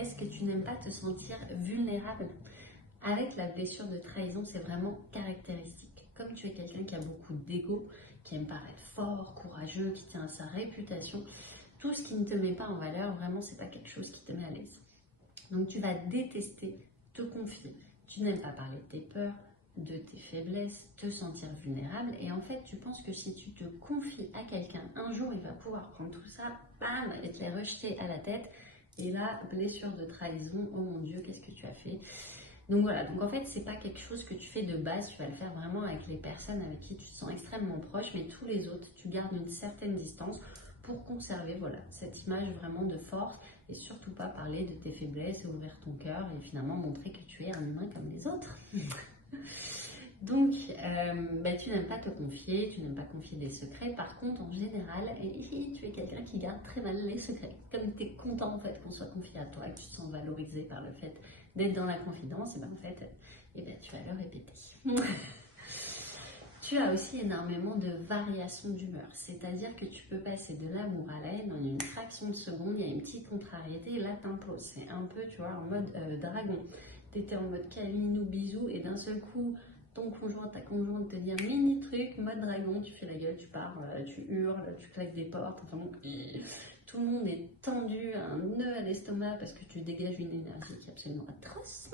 Est-ce que tu n'aimes pas te sentir vulnérable? Avec la blessure de trahison, c'est vraiment caractéristique. Comme tu es quelqu'un qui a beaucoup d'ego, qui aime paraître fort, courageux, qui tient à sa réputation, tout ce qui ne te met pas en valeur, vraiment, c'est pas quelque chose qui te met à l'aise. Donc tu vas détester te confier. Tu n'aimes pas parler de tes peurs, de tes faiblesses, te sentir vulnérable. Et en fait, tu penses que si tu te confies à quelqu'un, un jour, il va pouvoir prendre tout ça, bam, et te les rejeter à la tête. Et là, blessure de trahison, oh mon Dieu, qu'est-ce que tu as fait? Donc voilà, donc en fait, c'est pas quelque chose que tu fais de base, tu vas le faire vraiment avec les personnes avec qui tu te sens extrêmement proche, mais tous les autres, tu gardes une certaine distance pour conserver voilà, cette image vraiment de force et surtout pas parler de tes faiblesses, ouvrir ton cœur et finalement montrer que tu es un humain comme les autres. Donc, tu n'aimes pas te confier, tu n'aimes pas confier des secrets. Par contre, en général, tu es quelqu'un qui garde très mal les secrets. Comme tu es content en fait qu'on soit confié à toi, que tu te sens valorisé par le fait d'être dans la confidence, et ben en fait, tu vas le répéter. Tu as aussi énormément de variations d'humeur, c'est-à-dire que tu peux passer de l'amour à la haine en une fraction de seconde, il y a une petite contrariété, et là t'imposes. C'est un peu, tu vois, en mode dragon. Tu étais en mode câlinou, bisous, et d'un seul coup, ton conjoint, ta conjointe te dit un mini truc, mode dragon, tu fais la gueule, tu pars, tu hurles, tu claques des portes, enfin bon, tout le monde est tendu, un nœud à l'estomac parce que tu dégages une énergie qui est absolument atroce.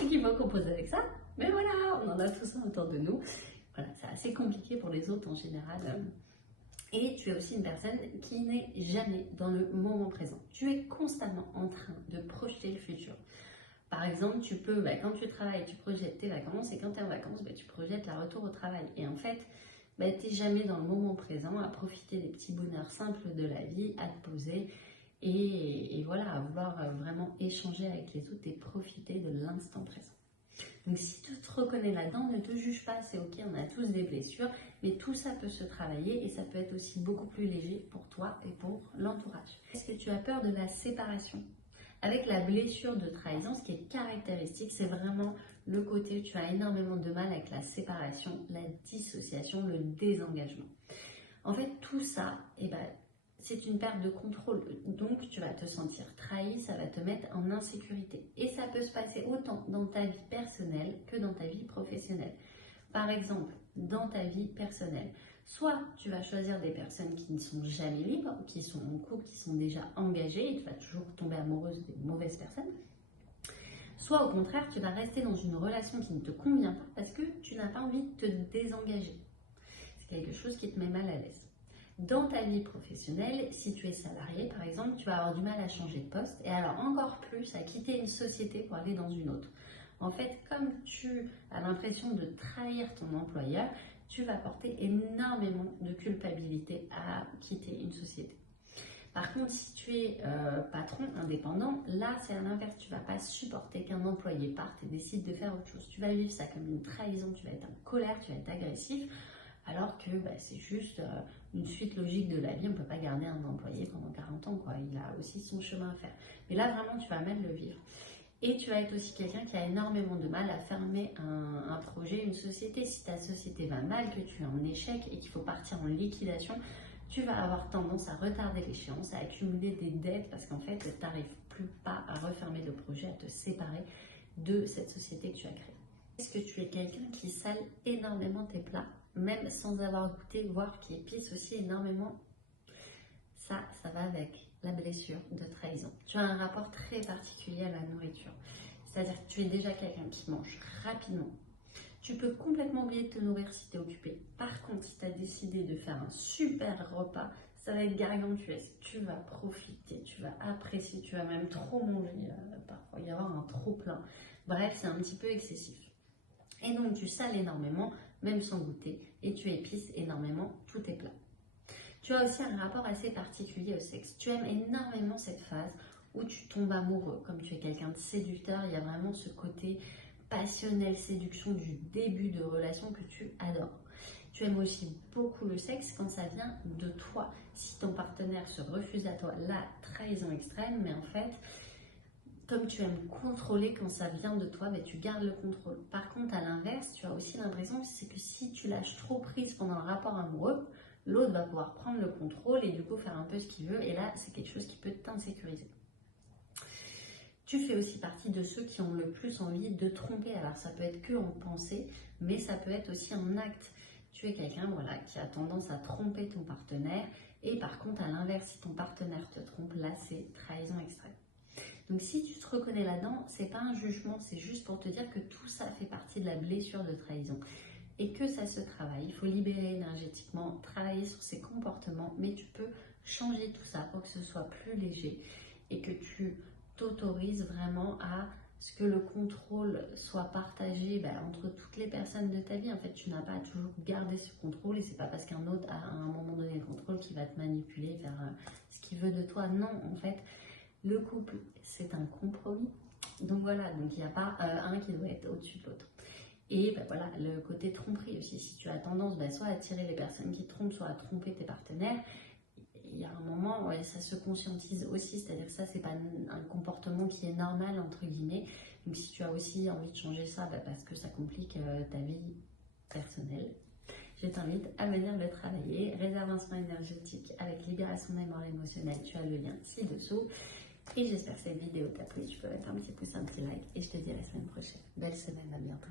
Et qu'il faut composer avec ça. Mais voilà, on en a tous un autour de nous. Voilà, c'est assez compliqué pour les autres en général. Et tu es aussi une personne qui n'est jamais dans le moment présent. Tu es constamment en train de projeter le futur. Par exemple, tu peux, quand tu travailles, tu projettes tes vacances, et quand tu es en vacances, tu projettes le retour au travail. Et en fait, tu n'es jamais dans le moment présent, à profiter des petits bonheurs simples de la vie, à te poser et voilà, à vouloir vraiment échanger avec les autres et profiter de l'instant présent. Donc si tu te reconnais là-dedans, ne te juge pas, c'est ok, on a tous des blessures, mais tout ça peut se travailler et ça peut être aussi beaucoup plus léger pour toi et pour l'entourage. Est-ce que tu as peur de la séparation? Avec la blessure de trahison, ce qui est caractéristique, c'est vraiment le côté où tu as énormément de mal avec la séparation, la dissociation, le désengagement. En fait, tout ça, c'est une perte de contrôle. Donc, tu vas te sentir trahi, ça va te mettre en insécurité. Et ça peut se passer autant dans ta vie personnelle que dans ta vie professionnelle. Par exemple, dans ta vie personnelle, soit tu vas choisir des personnes qui ne sont jamais libres, qui sont en couple, qui sont déjà engagées, et tu vas toujours tomber amoureuse des mauvaises personnes. Soit au contraire, tu vas rester dans une relation qui ne te convient pas parce que tu n'as pas envie de te désengager. C'est quelque chose qui te met mal à l'aise. Dans ta vie professionnelle, si tu es salarié par exemple, tu vas avoir du mal à changer de poste et alors encore plus à quitter une société pour aller dans une autre. En fait, comme tu as l'impression de trahir ton employeur, tu vas porter énormément de culpabilité à quitter une société. Par contre, si tu es patron indépendant, là c'est à l'inverse, tu ne vas pas supporter qu'un employé parte et décide de faire autre chose. Tu vas vivre ça comme une trahison, tu vas être en colère, tu vas être agressif, alors que c'est juste une suite logique de la vie. On ne peut pas garder un employé pendant 40 ans, quoi. Il a aussi son chemin à faire. Mais là vraiment, tu vas mal le vivre. Et tu vas être aussi quelqu'un qui a énormément de mal à fermer un projet, une société. Si ta société va mal, que tu es en échec et qu'il faut partir en liquidation, tu vas avoir tendance à retarder l'échéance, à accumuler des dettes parce qu'en fait, tu n'arrives plus pas à refermer le projet, à te séparer de cette société que tu as créée. Est-ce que tu es quelqu'un qui sale énormément tes plats, même sans avoir goûté, voire qui épice aussi énormément? Ça va avec la blessure de trahison. Tu as un rapport très particulier à la nourriture. C'est-à-dire que tu es déjà quelqu'un qui mange rapidement. Tu peux complètement oublier de te nourrir si tu es occupé. Par contre, si tu as décidé de faire un super repas, ça va être gargantuesque. Tu vas profiter, tu vas apprécier, tu vas même trop manger. Parfois, il y avoir un trop plein. Bref, c'est un petit peu excessif. Et donc, tu sales énormément, même sans goûter, et tu épices énormément tous tes plats. Tu as aussi un rapport assez particulier au sexe. Tu aimes énormément cette phase où tu tombes amoureux. Comme tu es quelqu'un de séducteur, il y a vraiment ce côté passionnel, séduction du début de relation que tu adores. Tu aimes aussi beaucoup le sexe quand ça vient de toi. Si ton partenaire se refuse à toi, la trahison extrême, mais en fait, comme tu aimes contrôler quand ça vient de toi, tu gardes le contrôle. Par contre, à l'inverse, tu as aussi l'impression que c'est que si tu lâches trop prise pendant le rapport amoureux, l'autre va pouvoir prendre le contrôle et du coup faire un peu ce qu'il veut. Et là, c'est quelque chose qui peut t'insécuriser. Tu fais aussi partie de ceux qui ont le plus envie de tromper. Alors ça peut être que en pensée, mais ça peut être aussi en acte. Tu es quelqu'un voilà, qui a tendance à tromper ton partenaire. Et par contre, à l'inverse, si ton partenaire te trompe, là, c'est trahison extrême. Donc si tu te reconnais là-dedans, c'est pas un jugement, c'est juste pour te dire que tout ça fait partie de la blessure de trahison. Et que ça se travaille. Il faut libérer énergétiquement, travailler sur ses comportements, mais tu peux changer tout ça pour que ce soit plus léger et que tu t'autorises vraiment à ce que le contrôle soit partagé entre toutes les personnes de ta vie. En fait, tu n'as pas à toujours garder ce contrôle et c'est pas parce qu'un autre a à un moment donné le contrôle qu'il va te manipuler vers ce qu'il veut de toi. Non, en fait, le couple, c'est un compromis. Donc voilà, donc il n'y a pas un qui doit être au-dessus de l'autre. Et voilà, le côté tromperie aussi. Si tu as tendance soit à attirer les personnes qui te trompent, soit à tromper tes partenaires, il y a un moment, ça se conscientise aussi, c'est-à-dire que ça, c'est pas un comportement qui est normal, entre guillemets. Donc si tu as aussi envie de changer ça, parce que ça complique ta vie personnelle, je t'invite à venir le travailler. Réserve un soin énergétique avec libération des morts émotionnelles, tu as le lien ci-dessous. Et j'espère que cette vidéo t'a plu, tu peux mettre un petit pouce, un petit like, et je te dis à la semaine prochaine. Belle semaine, à bientôt.